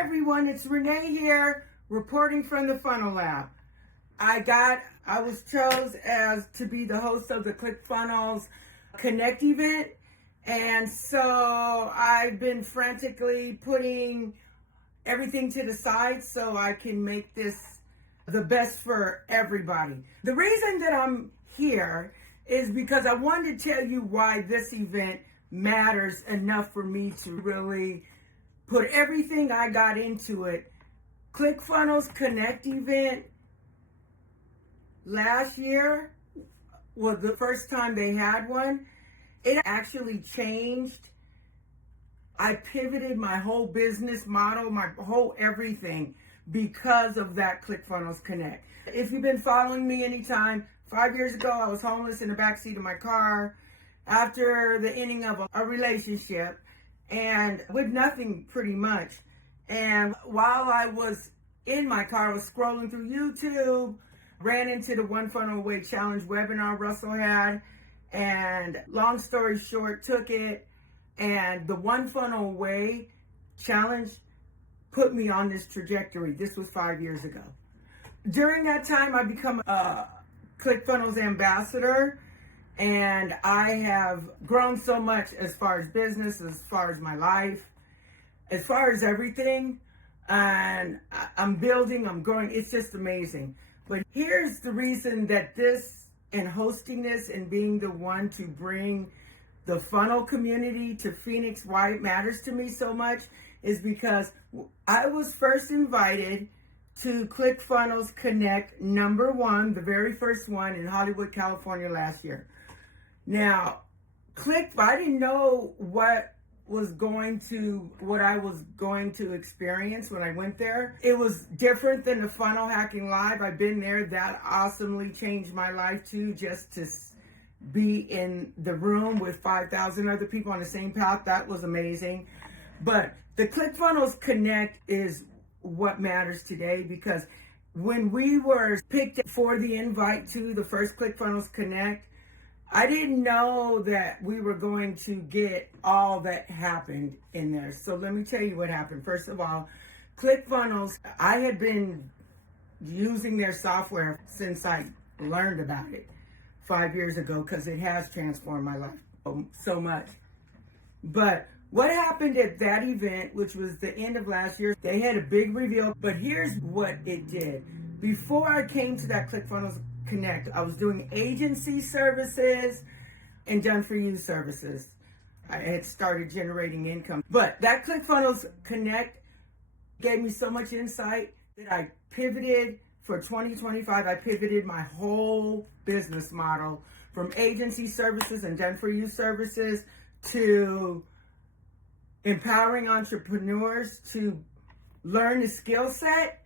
everyone, it's Renee here, reporting from the Funnel Lab. I was chose as to be the host of the ClickFunnels Connect event, and so I've been frantically putting everything to the side so I can make this the best for everybody. The reason that I'm here is because I wanted to tell you why this event matters enough for me to really put everything I got into it. ClickFunnels Connect event last year was the first time they had one. It actually changed. I pivoted my whole business model, my whole everything because of that ClickFunnels Connect. If you've been following me anytime, 5 years ago I was homeless in the backseat of my car after the ending of a relationship and with nothing pretty much. And while I was in my car, I was scrolling through YouTube, ran into the One Funnel Away Challenge webinar Russell had, and long story short, took it, and the One Funnel Away Challenge put me on this trajectory. This was 5 years ago. During that time, I become a ClickFunnels ambassador, and I have grown so much as far as business, as far as my life, as far as everything. And I'm building, I'm growing. It's just amazing. But here's the reason that this and hosting this and being the one to bring the funnel community to Phoenix, why it matters to me so much is because I was first invited to ClickFunnels Connect #1, the very first one in Hollywood, California last year. Now, I didn't know what I was going to experience when I went there. It was different than the Funnel Hacking Live. I've been there. That awesomely changed my life too, just to be in the room with 5,000 other people on the same path. That was amazing. But the ClickFunnels Connect is what matters today, because when we were picked for the invite to the first ClickFunnels Connect, I didn't know that we were going to get all that happened in there. So let me tell you what happened. First of all, ClickFunnels, I had been using their software since I learned about it 5 years ago, because it has transformed my life so much. But what happened at that event, which was the end of last year, they had a big reveal. But here's what it did. Before I came to that ClickFunnels Connect, I was doing agency services and done for you services. I had started generating income. But that ClickFunnels Connect gave me so much insight that I pivoted for 2025. I pivoted my whole business model from agency services and done for you services to empowering entrepreneurs to learn the skill set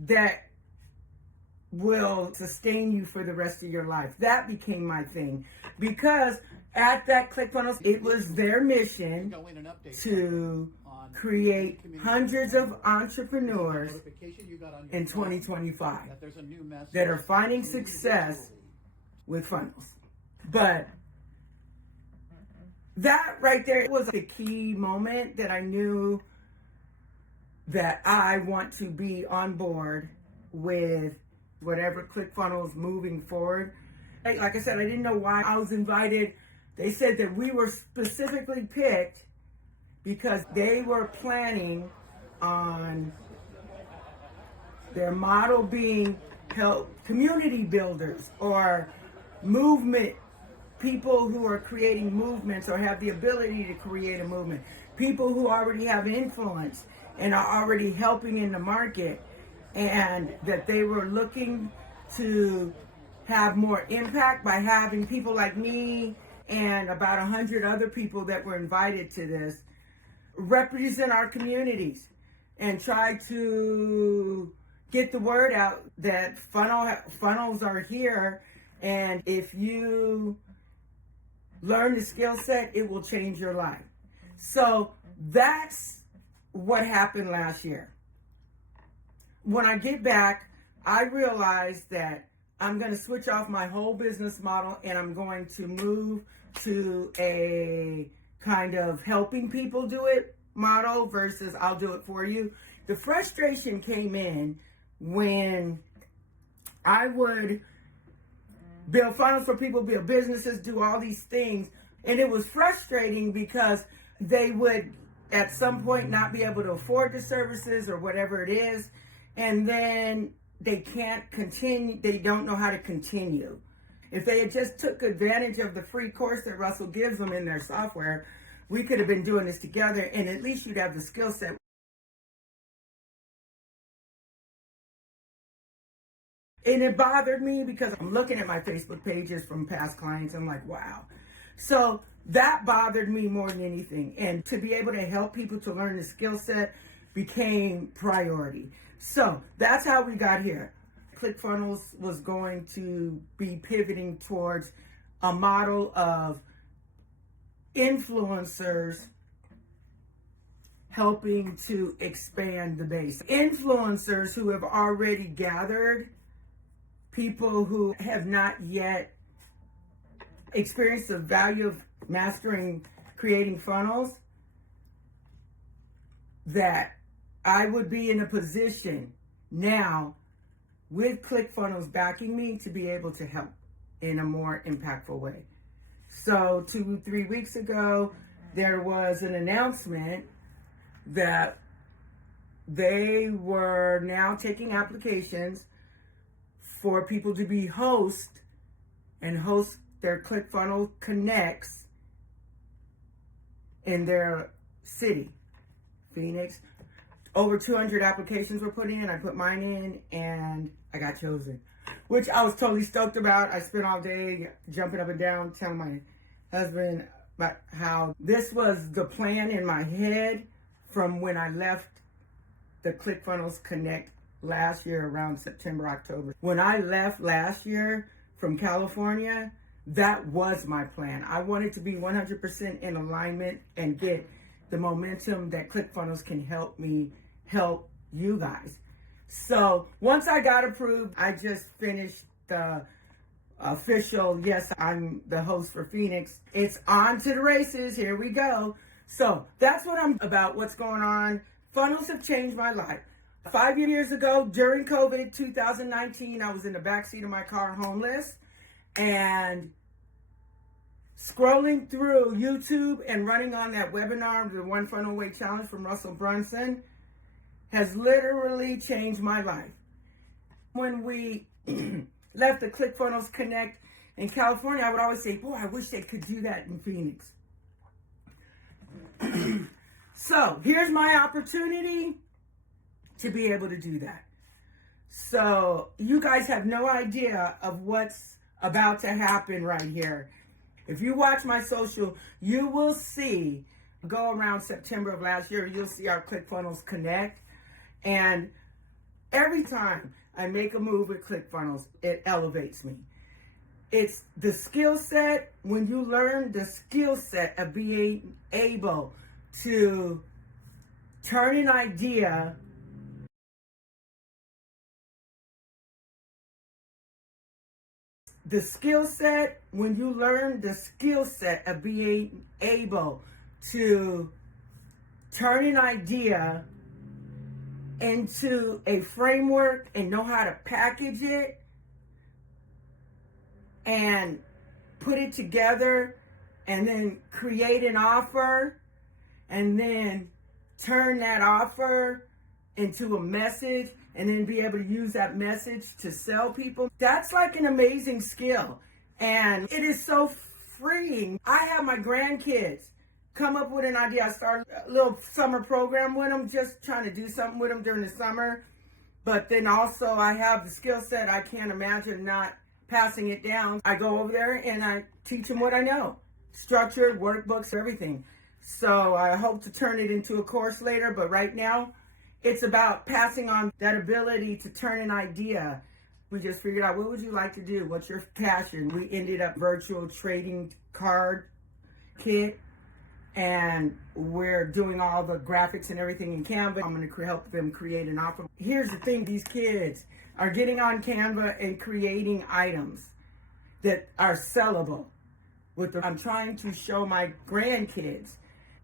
that will sustain you for the rest of your life. That became my thing, because at that ClickFunnels, it was their mission to create hundreds of entrepreneurs in 2025 that are finding success with funnels. But that right there was the key moment that I knew that I want to be on board with whatever ClickFunnels moving forward. Like I said, I didn't know why I was invited. They said that we were specifically picked because they were planning on their model being help community builders or movement people who are creating movements or have the ability to create a movement, people who already have influence and are already helping in the market, and that they were looking to have more impact by having people like me and about 100 other people that were invited to this represent our communities and try to get the word out that funnels are here, and if you learn the skill set, it will change your life. So that's what happened last year. When I get back, I realized that I'm going to switch off my whole business model and I'm going to move to a kind of helping people do it model versus I'll do it for you. The frustration came in when I would build funnels for people, build businesses, do all these things. And it was frustrating because they would at some point not be able to afford the services or whatever it is. And then they can't continue. They don't know how to continue. If they had just took advantage of the free course that Russell gives them in their software, we could have been doing this together, and at least you'd have the skill set. And it bothered me because I'm looking at my Facebook pages from past clients. I'm like, wow. So that bothered me more than anything. And to be able to help people to learn the skill set became priority. So that's how we got here. ClickFunnels was going to be pivoting towards a model of influencers helping to expand the base. Influencers who have already gathered people who have not yet experienced the value of mastering creating funnels, that I would be in a position now with ClickFunnels backing me to be able to help in a more impactful way. So 2-3 weeks ago, there was an announcement that they were now taking applications for people to be host their ClickFunnels Connects in their city, Phoenix. Over 200 applications were put in. I put mine in and I got chosen, which I was totally stoked about. I spent all day jumping up and down telling my husband about how this was the plan in my head from when I left the ClickFunnels Connect last year around September, October. When I left last year from California, that was my plan. I wanted to be 100% in alignment and get the momentum that ClickFunnels can help me help you guys. So once I got approved, I just finished the official, yes, I'm the host for Phoenix. It's on to the races. Here we go. So that's what I'm about, what's going on. Funnels have changed my life. 5 years ago, during COVID 2019, I was in the backseat of my car homeless and scrolling through YouTube and running on that webinar, the One Funnel Away Challenge from Russell Brunson, has literally changed my life. When we left the ClickFunnels Connect in California, I would always say, boy, I wish they could do that in Phoenix. So here's my opportunity to be able to do that. So you guys have no idea of what's about to happen right here. If you watch my social, you will see, go around September of last year, you'll see our ClickFunnels Connect. And every time I make a move with ClickFunnels, it elevates me. It's the skill set. When you learn the skill set of being able to turn an idea when you learn the skill set of being able to turn an idea into a framework and know how to package it and put it together and then create an offer and then turn that offer into a message and then be able to use that message to sell people. That's like an amazing skill. And it is so freeing. I have my grandkids come up with an idea. I started a little summer program with them, just trying to do something with them during the summer. But then also I have the skill set. I can't imagine not passing it down. I go over there and I teach them what I know. Structured workbooks, everything. So I hope to turn it into a course later, but right now it's about passing on that ability to turn an idea. We just figured out, what would you like to do? What's your passion? We ended up virtual trading card kit, and we're doing all the graphics and everything in Canva. I'm going to help them create an offer. Here's the thing, these kids are getting on Canva and creating items that are sellable. I'm trying to show my grandkids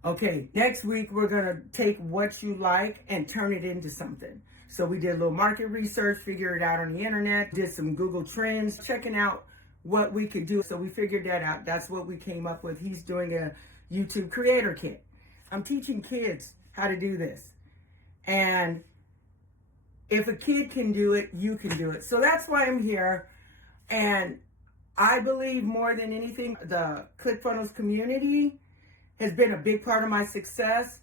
Okay, next week we're gonna take what you like and turn it into something. So we did a little market research, figure it out on the internet, did some Google Trends, checking out what we could do. So we figured that out. That's what we came up with. He's doing a YouTube creator kit. I'm teaching kids how to do this. And if a kid can do it, you can do it. So that's why I'm here. And I believe more than anything, the ClickFunnels community has been a big part of my success.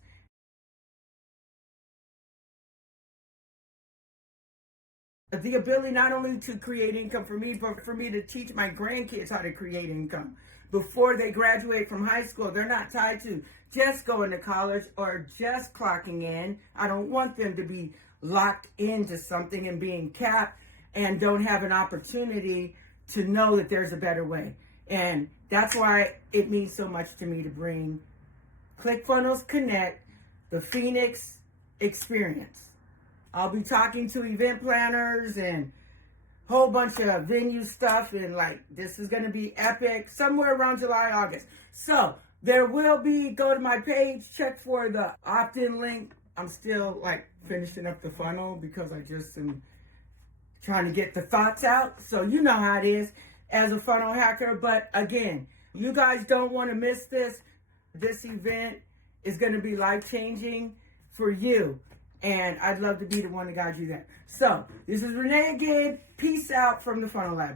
The ability not only to create income for me, but for me to teach my grandkids how to create income before they graduate from high school. They're not tied to just going to college or just clocking in. I don't want them to be locked into something and being capped and don't have an opportunity to know that there's a better way. And that's why it means so much to me to bring ClickFunnels Connect, the Phoenix experience. I'll be talking to event planners and a whole bunch of venue stuff, and like, this is going to be epic, somewhere around July, August. So there will be, go to my page, check for the opt-in link. I'm still like finishing up the funnel because I just am trying to get the thoughts out. So you know how it is as a funnel hacker. But again, you guys don't want to miss this. This event is going to be life-changing for you. And I'd love to be the one to guide you there. So this is Renee again. Peace out from the Funnel Lab.